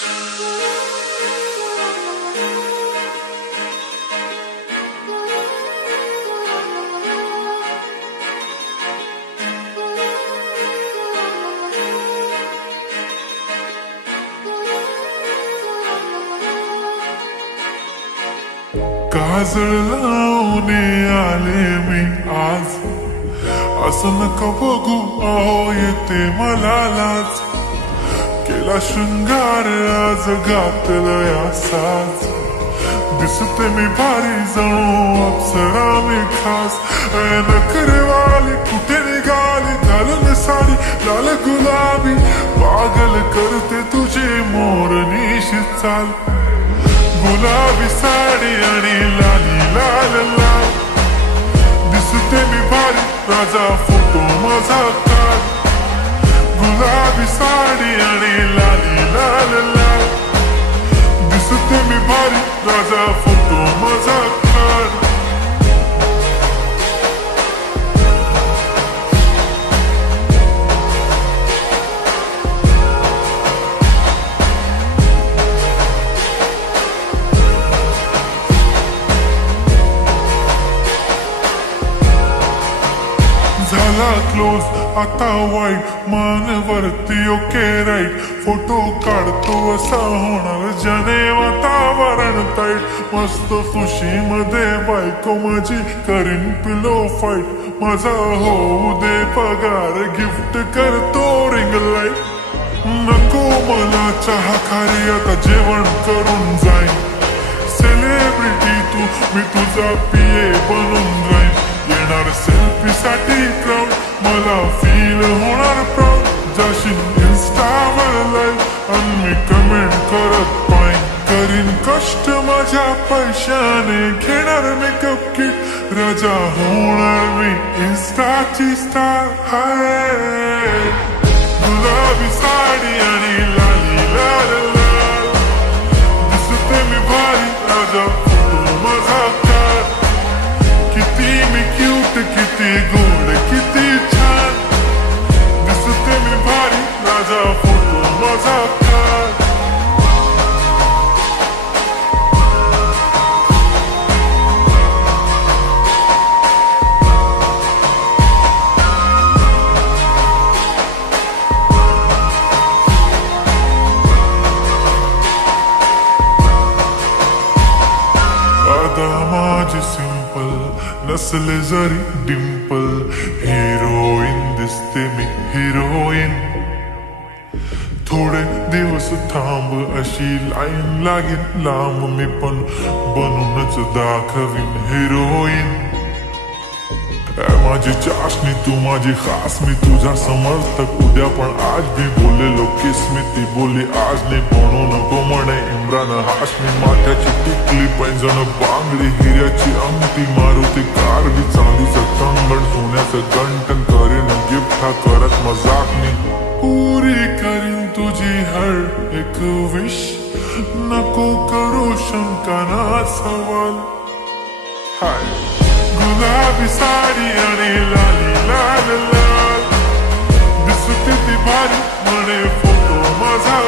काजळ लावणे आले मी आज, असं नका बघू अहो येते मला लाज. केला शृंगार आज घातलया साज, दिसते मी भारी जणू अप्सरा मी खास. नखरेवाली कुठे निघाली घालून साडी लाल गुलाबी, पागल करते तुझी मोरनीशी चाल. गुलाबी साडी आणि लाली लाल लाल, दिसते मी भारी राजा फोटो माझा काढ. गुलाबी साडी आणि लाली लाल लाल, दिसते मी भारी राजा फोटो माझा काढ. झाला क्लोज आता वाईट, मानवरती ओके राईट. फोटो काढतो असा होणार जने वातावरण ताईट. मस्त खुशी मध्ये बायको माझी करीन पिलो फाईट. माझा होऊ दे पगार गिफ्ट करतो रिंग लाईट. नको मला चहा खारी आता जेवण करून जाईन. सेलिब्रिटी तू मी तुझा पिये बनून राहीन. येणार सेल्फी साठी क्राऊड मला फील होणार प्राऊड. जाशील इन्स्टावर लाईव्ह आणि मी कमेंट करत पाईन. करीन कष्ट माझ्या पैशाने घेणार मेकअप किट. राजा होणार मी इन्स्टाची स्टार. हाय गुलाबी साडी आणि लाली लाल लाल, दिसते मी भारी राजा फोटो माझा काढ. किती मी क्यूट किती गोड किती छान, दिसते मी भारी राजा फोटो माझा काढ. अदा माझी सिंपल नसले जरी डिंपल, हिरोईन दिसते मी हिरोईन. थोडे दिवस थांब अशी लाईन लागेल लांब, मी पण बनूनच दाखवीन हिरोईन. माझी चाशनी तू माझी खास, मी तुझा समर्थक उद्या पण आज भी बोलेलो किस मी. ती बोली आज नाही बनू नको म्हणे इम्रान हाशमी. माथ्याची टिकली पैंजण बांगडी हिऱ्याची अंगठी, मारुती कार बी चांदीचं कंगण, सोन्याचं गंटन करीन गिफ्ट हा करत मजाक मी. पुरी करीन तुझी हर एक विश, नको करू शंका ना सवाल. हाय गुलाबी साडी आणि लाली लाल लाल, दिसते ती भारी म्हणे फोटो माझा.